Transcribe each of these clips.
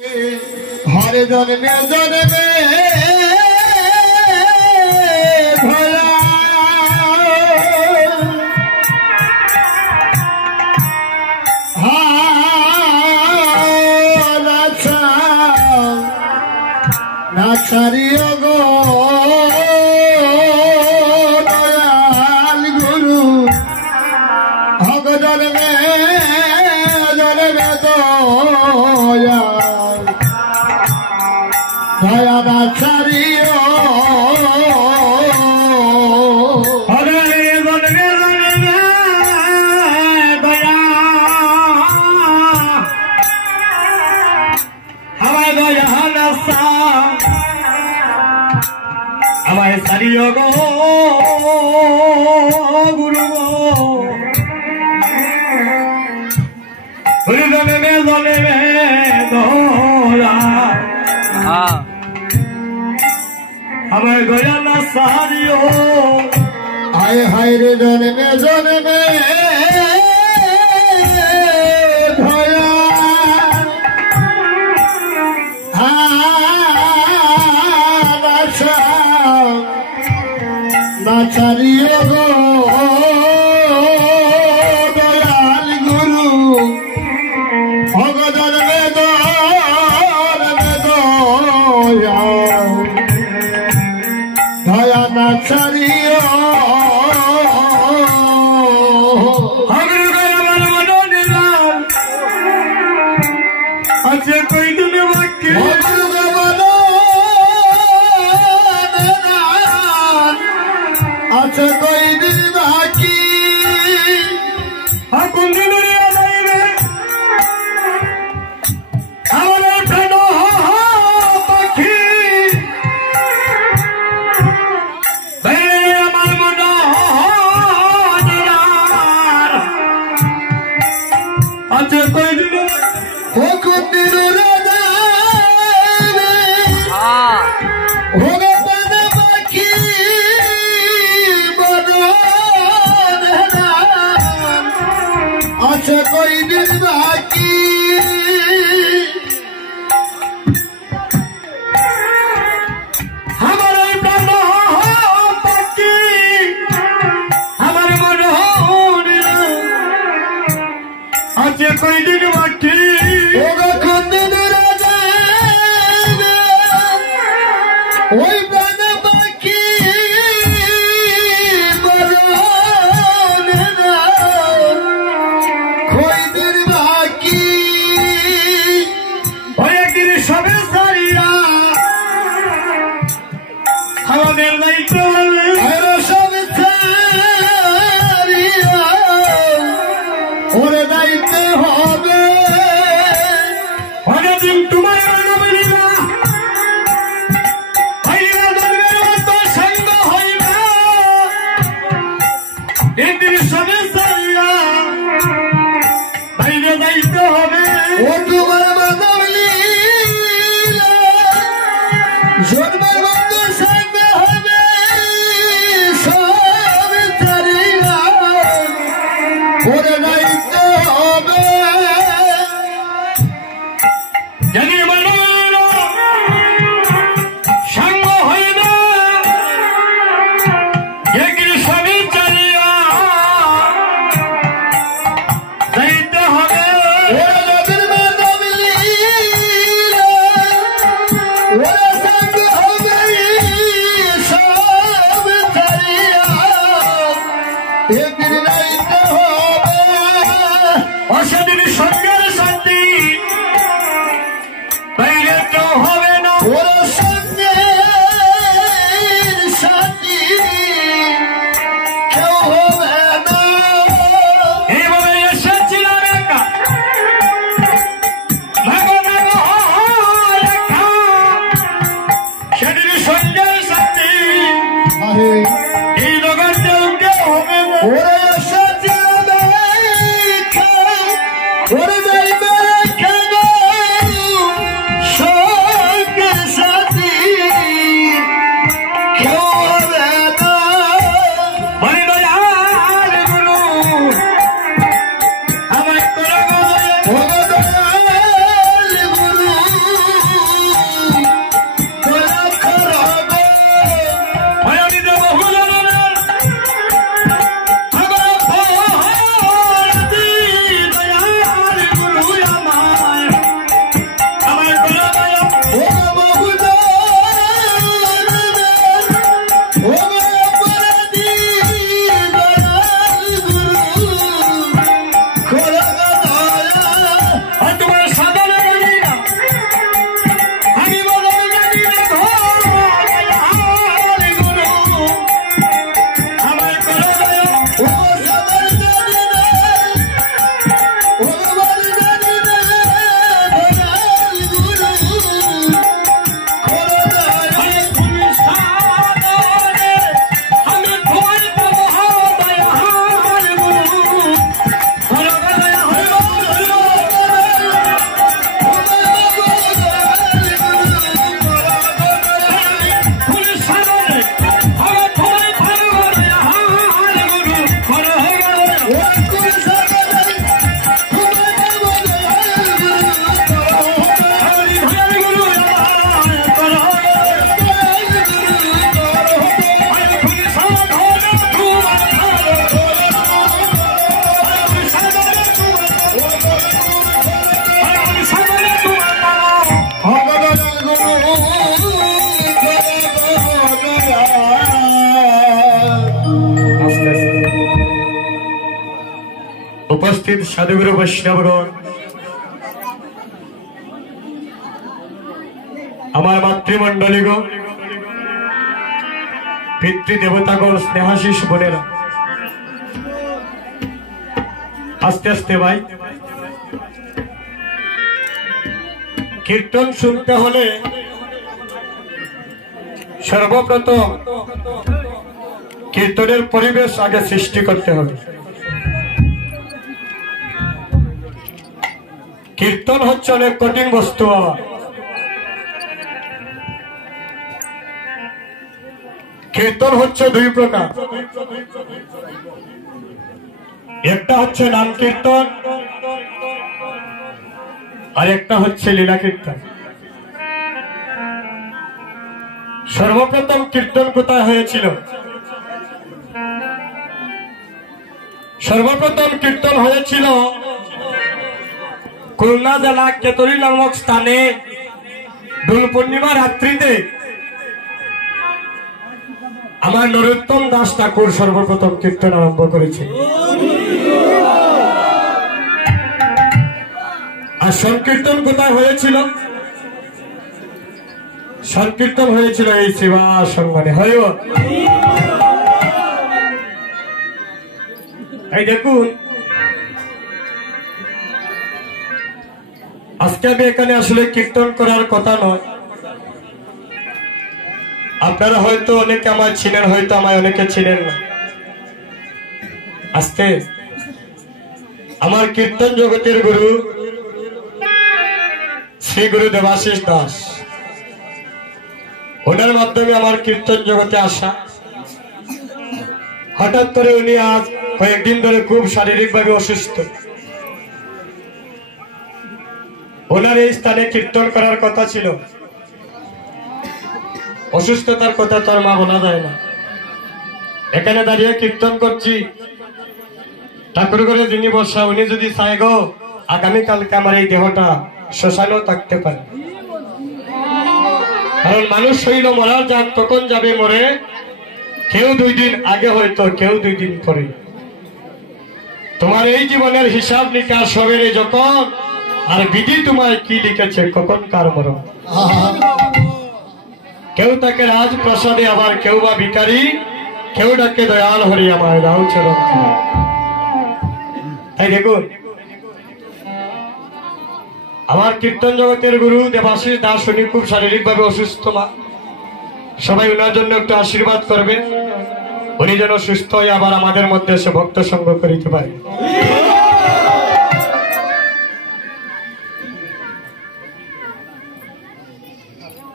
हरे जन्मे जन्मे भया नाचारियो गो दयाल गुरु हग जन्मे जन्मे दया दया नाचारियो हरे जन्मे जन्मे दया हमारे दया नसा हमारे सारियो गो गुरु गुरु जने में दोला हमारे गया ना सारियो आए हाय रे जने में भया नाचारियो गो दयाल गुरु भग जन्मे दया दया नाचारियो अच्छे कोई दिन बाकी अच्छा कोई दिन बाकी कुंज हमारे ठंडो पखी हमारे मनो अच्छा कोई दिन हो कुंदिर अच्छा कोई दिन बाकी हमारे प्राण पक्की हमारे मन अच्छा कोई दिन बाकी होगा कौन दिन राजा वही प्राण बाकी ওরে দায়িত্বে হবে অনেকদিন তোমার মানবলীলা হইয়া ধর্মের মতো সঙ্গ হইবে এদিন সবে সারিয়া বাইরে দায়িত্বে হবে ও তোমার মানবলীলা জন্মের মতো সঙ্গ হবে সবে সারিয়া ওরে দায়িত্বে হবে জানি মানবীর সঙ্গ হইবে একই সবই চালিয়া দায়িত্বে হবে ওরে নবীর মানবীর ওরে সঙ্গ হবে সব চালিয়া একই দায়িত্বে হবে অসদিন সঙ্গের শান্তি উপস্থিত সাধুগুরু বৈষ্ণবগণ, আমার মাতৃমণ্ডলীগণ, পিতৃদেবতাগণ, স্নেহাশিস বোনেরা, আস্তে আস্তে ভাই, কীর্তন শুনতে হলে সর্বপ্রথম কীর্তনের পরিবেশ আগে সৃষ্টি করতে হবে। কীর্তন হচ্ছে অনেক কঠিন বস্তু বাবা। কীর্তন হচ্ছে দুই প্রকার, একটা হচ্ছে নাম কীর্তন আর একটা হচ্ছে লীলা কীর্তন। সর্বপ্রথম কীর্তন কোথায় হয়েছিল? সর্বপ্রথম কীর্তন হয়েছিল খুলনা জেলা কেতলি নামক স্থানে দোল পূর্ণিমা রাত্রিতে আমার নরোত্তম দাস ঠাকুর সর্বপ্রথম কীর্তন আরম্ভ করেছে। আর সংকীর্তন কোথায় হয়েছিল? সংকীর্তন হয়েছিল এই সেবা সঙ্গনে। হয় এই দেখুন, আজকে আমি এখানে আসলে কীর্তন করার কথা নয়। আপনারা হয়তো অনেকে আমায় চিনেন, হয়তো আমায় অনেকে চিনেন না। আজকে আমার কীর্তন জগতের গুরু শ্রী গুরু দেবাশিস দাস, ওনার মাধ্যমে আমার কীর্তন জগতে আসা। হঠাৎ করে উনি আজ কয়েকদিন ধরে খুব শারীরিকভাবে অসুস্থ। ওনার এই স্থানে কীর্তন করার কথা ছিল। অসুস্থতার কথা তো আর মা বলা যায় না। এখানে দাঁড়িয়ে কীর্তন করছি, ঠাকুর ঘরে যিনি বসা উনি যদি চাই গো আগামীকালকে আমার এই দেহটা শ্মশানেও থাকতে পারে। কারণ মানুষ হইল মরার যাক, কখন যাবে মরে, কেউ 2 দিন আগে হয়তো, কেউ 2 দিন পরে। তোমার এই জীবনের হিসাব নিকাশ হবে রে যখন, আর বিধি তোমায় কি লিখেছে কখন কার মরণ। কেউ তাকে রাজপ্রাসাদে, আবার কেউ বা ভিখারি, কেউ ডাকে দয়াল হরি আমায় দাও চরণ। তাই দেখুন, আমার কীর্তন জগতের গুরু দেবাশিস দাস উনি খুব শারীরিকভাবে অসুস্থ মা। সবাই ওনার জন্য একটু আশীর্বাদ করবেন, উনি যেন সুস্থ হয়ে আবার আমাদের মধ্যে এসে ভক্ত সঙ্গ করিতে পারে।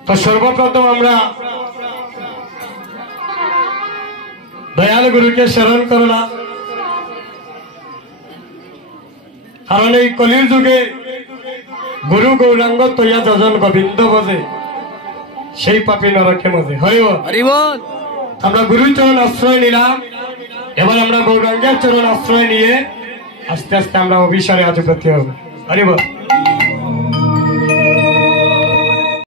তো সর্বপ্রথম আমরা দয়াল গুরুকে স্মরণ করলাম, কারণ এই কলির যুগে গুরু গৌরাঙ্গ তৈয়া যজন গোবিন্দ বজে, সেই পাপী নরকে মজে। হয় আমরা গুরুর চরণ আশ্রয় নিলাম, এবার আমরা গৌরাঙ্গের চরণ আশ্রয় নিয়ে আস্তে আস্তে আমরা অভিসারে আজ প্রতি হবে। হরিবল।